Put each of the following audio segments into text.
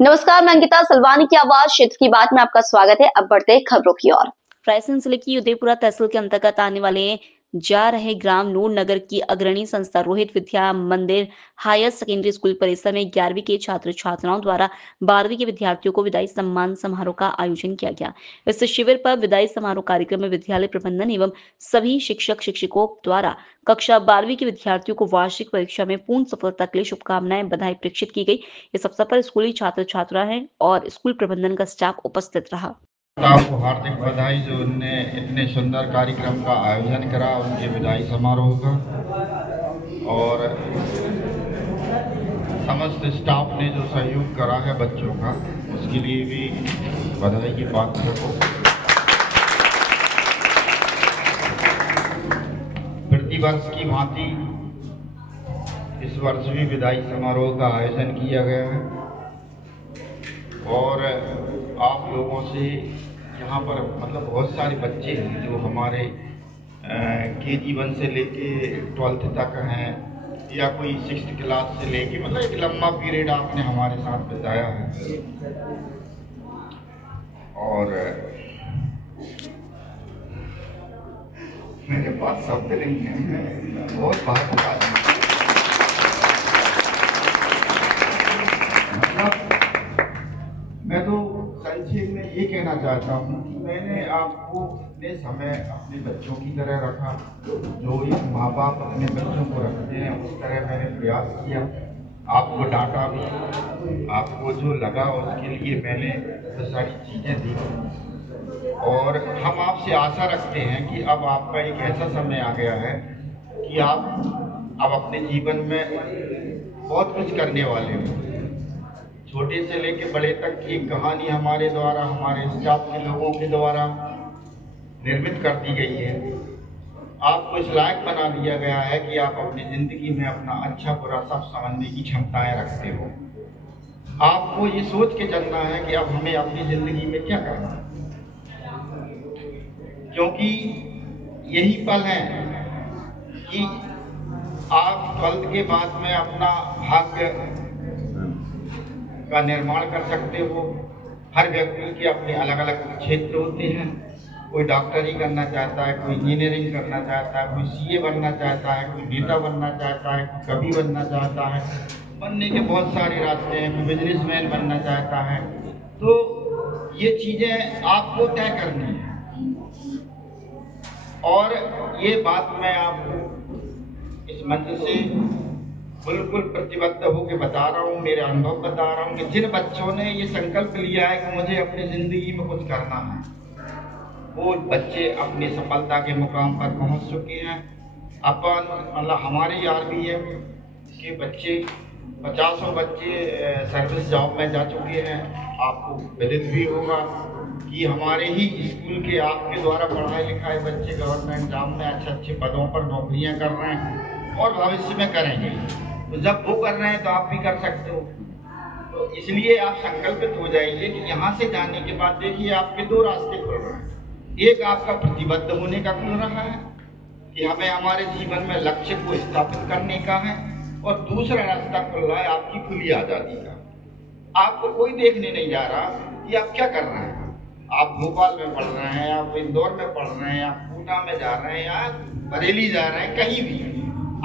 नमस्कार, मैं अंकिता सलवानी की आवाज क्षेत्र की बात में आपका स्वागत है। अब बढ़ते हैं खबरों की ओर। रायसेन जिले की उदयपुरा तहसील के अंतर्गत आने वाले जा रहे ग्राम नूर नगर की अग्रणी संस्था रोहित विद्या मंदिर हायर सेकेंडरी स्कूल परिसर में 11वीं के छात्र छात्राओं द्वारा 12वीं के विद्यार्थियों को विदाई सम्मान समारोह का आयोजन किया गया। इस शिविर पर विदाई समारोह कार्यक्रम में विद्यालय प्रबंधन एवं सभी शिक्षक शिक्षकों द्वारा कक्षा 12वीं के विद्यार्थियों को वार्षिक परीक्षा में पूर्ण सफलता के लिए शुभकामनाएं बधाई प्रेषित की गई। इस अवसर पर स्कूली छात्र छात्राएं और स्कूल प्रबंधन का स्टाफ उपस्थित रहा। आपको हार्दिक बधाई जो उनने इतने सुंदर कार्यक्रम का आयोजन करा, उनके विदाई समारोह का, और समस्त स्टाफ ने जो सहयोग करा है बच्चों का, उसके लिए भी बधाई की बात करो। प्रतिवर्ष की भांति इस वर्ष भी विदाई समारोह का आयोजन किया गया है और आप लोगों से यहाँ पर मतलब बहुत सारे बच्चे हैं जो हमारे KG 1 से लेके 12th तक हैं या कोई 6th क्लास से लेके मतलब एक लंबा पीरियड आपने हमारे साथ बिताया है और मेरे पास शब्द नहीं है, बहुत भावुक आदमी। मैं तो संक्षेप में ये कहना चाहता हूँ कि मैंने आपको इतने समय अपने बच्चों की तरह रखा, जो एक माँ बाप अपने बच्चों को रखते हैं उस तरह मैंने प्रयास किया। आपको डांटा भी, आपको जो लगा उसके लिए मैंने तो सारी चीज़ें दी और हम आपसे आशा रखते हैं कि अब आपका एक ऐसा समय आ गया है कि आप अब अपने जीवन में बहुत कुछ करने वाले हो। छोटे से लेकर बड़े तक की कहानी हमारे द्वारा, हमारे स्टाफ के लोगों के द्वारा निर्मित कर दी गई है। आपको इस लायक बना दिया गया है कि आप अपनी ज़िंदगी में अपना अच्छा बुरा सब समझने की क्षमताएं रखते हो। आपको ये सोच के चलना है कि अब हमें अपनी ज़िंदगी में क्या करना है, क्योंकि यही पल है कि आप 12th के बाद में अपना भाग्य का निर्माण कर सकते हो। हर व्यक्ति के अपने अलग अलग क्षेत्र होते हैं। कोई डॉक्टरी करना चाहता है, कोई इंजीनियरिंग करना चाहता है, कोई CA बनना चाहता है, कोई नेता बनना चाहता है, कोई कवि बनना चाहता है। बनने के बहुत सारे रास्ते हैं, कोई बिजनेसमैन बनना चाहता है। तो ये चीज़ें आपको तय करनी है और ये बात मैं आपको इस मंच से बिल्कुल प्रतिबद्ध होकर बता रहा हूँ, मेरे अनुभव बता रहा हूँ कि जिन बच्चों ने ये संकल्प लिया है कि मुझे अपनी ज़िंदगी में कुछ करना है, वो बच्चे अपनी सफलता के मुकाम पर पहुँच चुके हैं। अपन मतलब हमारे RBM के बच्चे 50 बच्चे सर्विस जॉब में जा चुके हैं। आपको विदित भी होगा कि हमारे ही स्कूल के आपके द्वारा पढ़ाए लिखाए बच्चे गवर्नमेंट जॉब में अच्छे पदों पर नौकरियां कर रहे हैं और भविष्य में करेंगे। तो जब वो कर रहे हैं तो आप भी कर सकते हो। तो इसलिए आप संकल्पित हो जाइए कि यहाँ से जाने के बाद देखिए आपके 2 रास्ते खुल रहे हैं। एक आपका प्रतिबद्ध होने का खुल रहा है कि हमें हमारे जीवन में लक्ष्य को स्थापित करने का है, और दूसरा रास्ता खुल रहा है आपकी खुली आज़ादी का। आपको कोई देखने नहीं जा रहा कि आप क्या कर रहे हैं। आप भोपाल में पढ़ रहे हैं, आप इंदौर में पढ़ रहे हैं, आप पूना में जा रहे हैं या बरेली जा रहे हैं, कहीं भी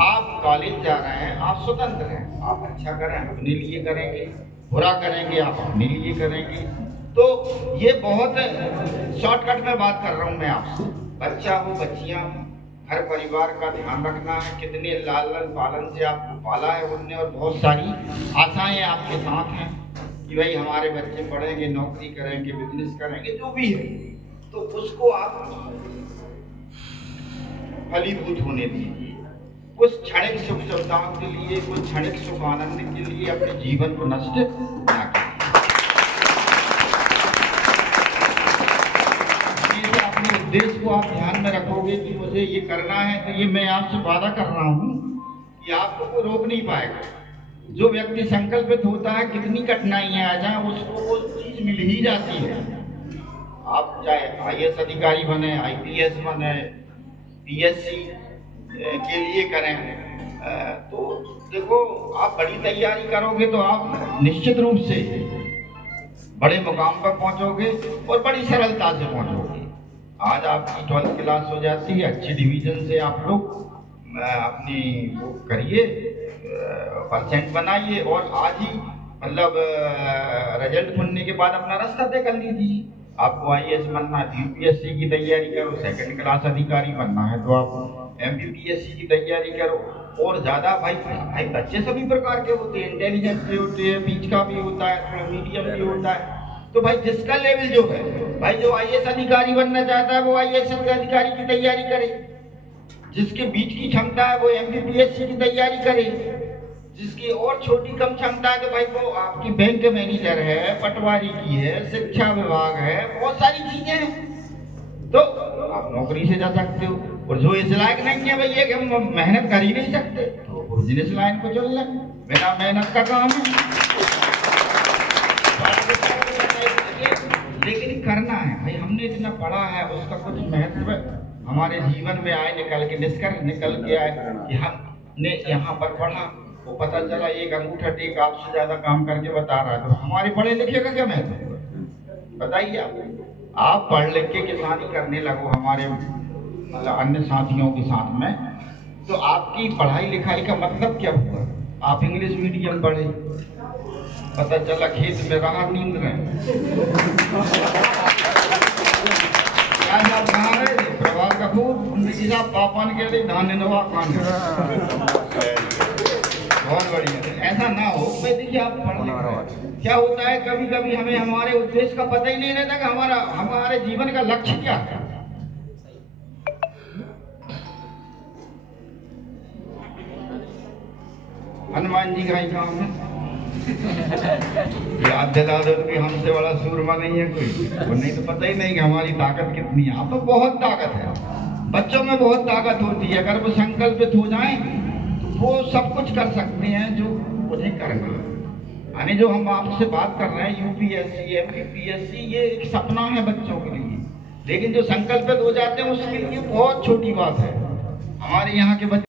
आप कॉलेज जा रहे हैं, आप स्वतंत्र हैं। आप अच्छा करें अपने लिए करेंगे, बुरा करेंगे आप अपने लिए करेंगे। तो ये बहुत शॉर्टकट में बात कर रहा हूँ मैं आपसे। बच्चा हो बच्चियाँ हो, हर परिवार का ध्यान रखना है। कितने लालन पालन से आपको पाला है उनने, और बहुत सारी आशाएं आपके साथ हैं कि भाई हमारे बच्चे पढ़ेंगे, नौकरी करेंगे, बिजनेस करेंगे, जो भी है, तो उसको आप फलीभूत होने दीजिए। कुछ क्षणिक सुख सुविधाओं के लिए, कुछ क्षणिक सुख आनंद के लिए अपने जीवन को नष्ट ना करें। अपने उद्देश्य को आप ध्यान में रखोगे कि मुझे ये करना है, तो ये मैं आपसे वादा कर रहा हूँ कि आपको कोई रोक नहीं पाएगा। जो व्यक्ति संकल्पित होता है, कितनी कठिनाइयां आ जाए उसको वो चीज मिल ही जाती है। आप चाहे IAS अधिकारी बने, IPS बने, PSC के लिए करें, तो देखो आप बड़ी तैयारी करोगे तो आप निश्चित रूप से बड़े मुकाम पर पहुंचोगे और बड़ी सरलता से पहुंचोगे। आज आपकी 12th क्लास हो जाती है, अच्छी डिवीजन से आप लोग अपनी वो करिए, परसेंट बनाइए और आज ही मतलब रिजल्ट खुलने के बाद अपना रास्ता तय कर लीजिए। आपको IAS बनना है, UPSC की तैयारी करो, 2nd क्लास अधिकारी बनना है तो आप MPPSC की तैयारी करो। और ज्यादा भाई बच्चे सभी प्रकार के होते हैं, इंटेलिजेंट भी होते हैं, बीच का भी होता है, थोड़ा मीडियम भी होता है। तो भाई जिसका लेवल जो है, भाई जो IAS अधिकारी बनना चाहता है वो IAS अधिकारी की तैयारी करे, जिसके बीच की क्षमता है वो MPPSC की तैयारी करे, जिसकी और छोटी कम क्षमता है तो भाई वो आपकी बैंक मैनेजर है, पटवारी की है, शिक्षा विभाग है, बहुत सारी चीजें हैं, तो आप नौकरी से जा सकते हो। और जो इस लायक नहीं है भैया कि हम मेहनत कर ही नहीं सकते तो बिजनेस लाइन को चल लें, बिना मेहनत का काम है, लेकिन करना है भाई। हमने इतना पढ़ा है उसका कुछ महत्व हमारे जीवन में आए, निकल के आए कि हमने यहाँ पर पढ़ा, वो पता चला एक अंगूठा टेक आपसे ज्यादा काम करके बता रहा है, तो हमारे पढ़े लिखे का क्या महत्व बताइए। आप पढ़ लिख के किसानी करने लगो हमारे मतलब अन्य साथियों के साथ में, तो आपकी पढ़ाई लिखाई का मतलब क्या हुआ? आप इंग्लिश मीडियम पढ़े, पता चला खेत में रहा नींद रहे, क्या आप कहाँ रहे थे? प्रभात कपूर उनकी साहब पापन के लिए धान निवा कान, बहुत बढ़िया। ऐसा ना हो भाई, देखिए आप पढ़ क्या होता है, कभी कभी हमें हमारे उद्देश्य का पता ही नहीं रहता कि हमारे जीवन का लक्ष्य क्या है। हनुमान जी का ही काम है, याद दिला दो कि हमसे बड़ा सूरमा नहीं है कोई, वो नहीं तो पता ही नहीं कि हमारी ताकत कितनी है। आप तो बहुत ताकत है, बच्चों में बहुत ताकत होती है, अगर वो संकल्पित हो जाएं तो वो सब कुछ कर सकते हैं जो उन्हें करना है। यानी जो हम आपसे बात कर रहे हैं UPSC MPPSC, ये एक सपना है बच्चों के लिए, लेकिन जो संकल्पित हो जाते हैं उसके लिए बहुत छोटी बात है। हमारे यहाँ के बच्चे